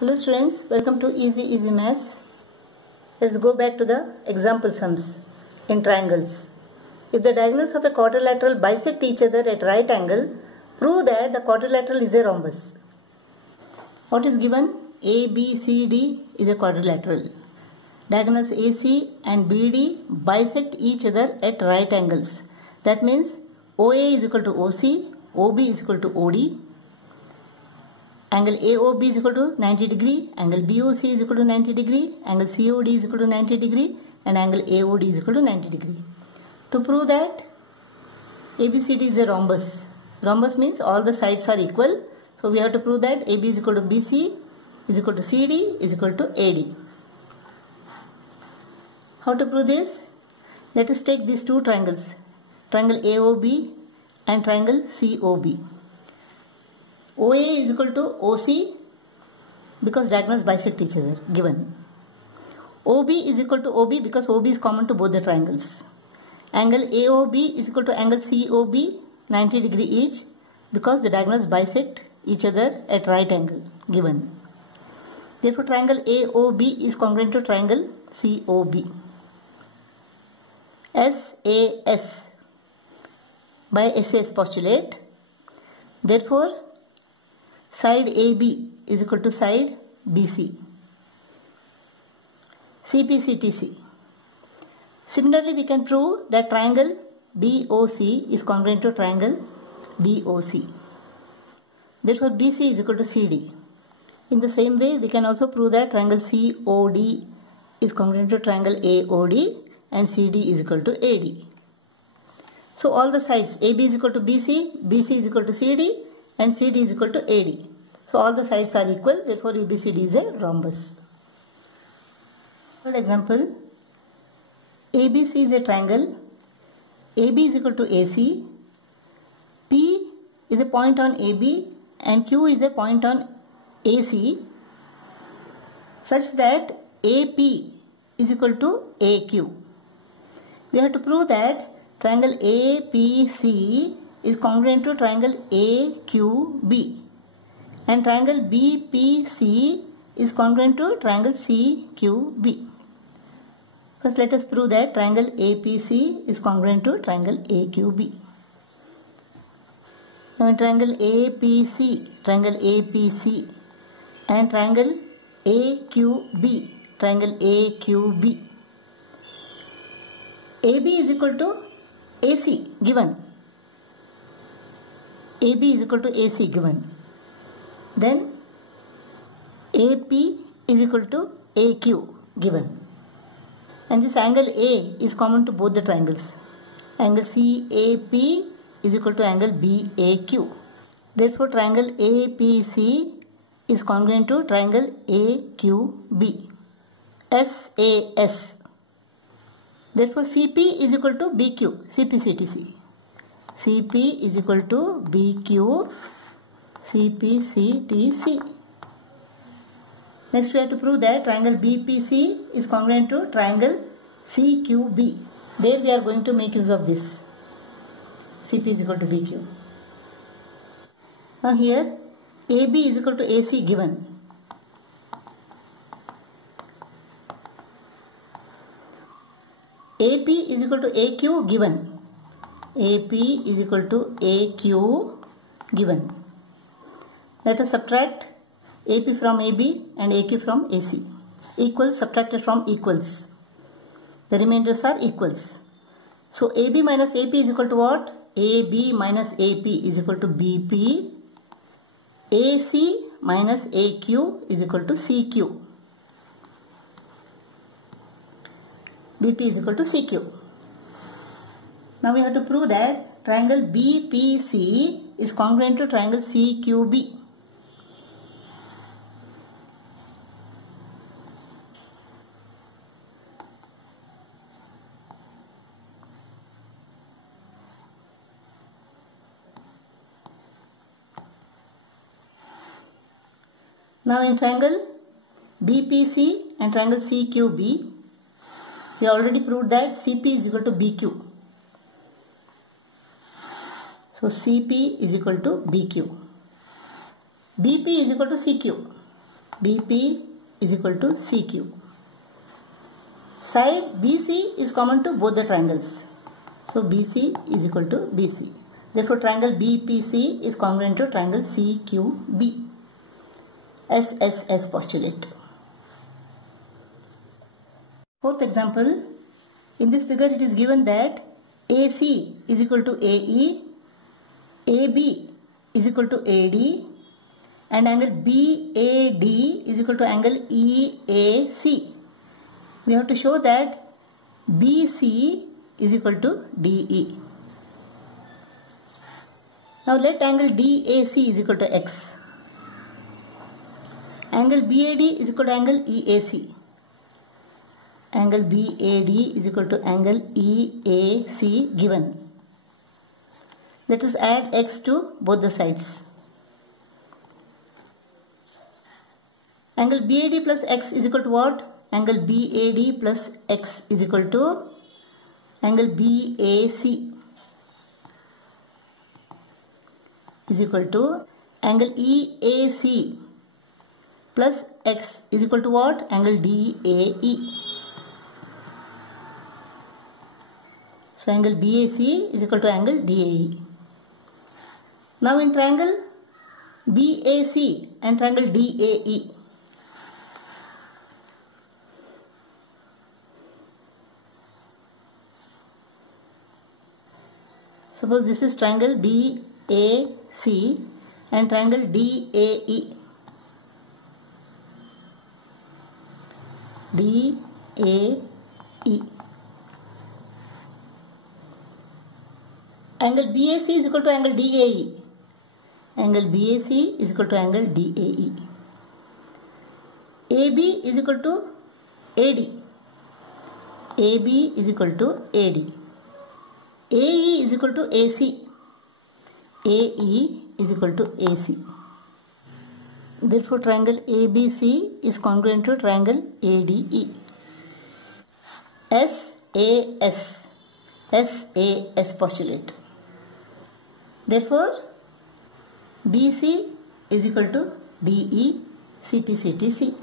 Hello students, welcome to Easy Maths. Let's go back to the example sums in triangles. If the diagonals of a quadrilateral bisect each other at right angle, prove that the quadrilateral is a rhombus. What is given? ABCD is a quadrilateral. Diagonals AC and BD bisect each other at right angles. That means OA is equal to OC, OB is equal to OD. Angle AOB is equal to 90 degree, angle BOC is equal to 90 degree, angle COD is equal to 90 degree, and angle AOD is equal to 90 degree. To prove that ABCD is a rhombus. Rhombus means all the sides are equal. So we have to prove that AB is equal to BC is equal to CD is equal to AD. How to prove this? Let us take these two triangles, triangle AOB and triangle COB. OA is equal to OC because diagonals bisect each other, given. OB is equal to OB because OB is common to both the triangles. Angle AOB is equal to angle COB, 90 degree each, because the diagonals bisect each other at right angle, given. Therefore, triangle AOB is congruent to triangle COB. SAS by SAS postulate. Therefore, side AB is equal to side BC. CPCTC. Similarly, we can prove that triangle BOC is congruent to triangle DOC. Therefore, BC is equal to CD. In the same way, we can also prove that triangle COD is congruent to triangle AOD and CD is equal to AD. So, all the sides AB is equal to BC, BC is equal to CD, and CD is equal to AD. So all the sides are equal, therefore ABCD is a rhombus. Third example, ABC is a triangle, AB is equal to AC, P is a point on AB and Q is a point on AC, such that AP is equal to AQ. We have to prove that triangle APC is congruent to triangle AQB and triangle BPC is congruent to triangle CQB. First, let us prove that triangle APC is congruent to triangle AQB. Now, in triangle APC and triangle AQB, AB is equal to AC given. AB is equal to AC given. Then AP is equal to AQ given. And this angle A is common to both the triangles. Angle CAP is equal to angle BAQ. Therefore, triangle APC is congruent to triangle AQB. SAS. Therefore, CP is equal to BQ. CPCTC. CP is equal to BQ, CPCTC. Next, we have to prove that triangle BPC is congruent to triangle CQB. There we are going to make use of this. CP is equal to BQ. Now here, AB is equal to AC given. AP is equal to AQ given. AP is equal to AQ given. Let us subtract AP from AB and AQ from AC. Equals subtracted from equals. The remainders are equals. So AB minus AP is equal to what? AB minus AP is equal to BP. AC minus AQ is equal to CQ. BP is equal to CQ. Now we have to prove that triangle BPC is congruent to triangle CQB. Now in triangle BPC and triangle CQB, we already proved that CP is equal to BQ. So CP is equal to BQ. BP is equal to CQ. BP is equal to CQ. Side BC is common to both the triangles. So BC is equal to BC. Therefore triangle BPC is congruent to triangle CQB. SSS postulate. Fourth example. In this figure it is given that AC is equal to AE, AB is equal to AD, and angle BAD is equal to angle EAC. We have to show that BC is equal to DE. Now let angle DAC is equal to X. Angle BAD is equal to angle EAC. Angle BAD is equal to angle EAC given. Let us add X to both the sides. Angle BAD plus X is equal to what? Angle BAD plus X is equal to angle BAC is equal to angle EAC plus X is equal to what? Angle DAE. So angle BAC is equal to angle DAE. Now in triangle BAC and triangle DAE, suppose this is triangle BAC and triangle DAE. DAE. Angle BAC is equal to angle DAE. Angle BAC is equal to angle DAE. AB is equal to AD. AB is equal to AD. AE is equal to AC. AE is equal to AC. Therefore, triangle ABC is congruent to triangle ADE. SAS. SAS postulate. Therefore, BC is equal to DE CPCTC.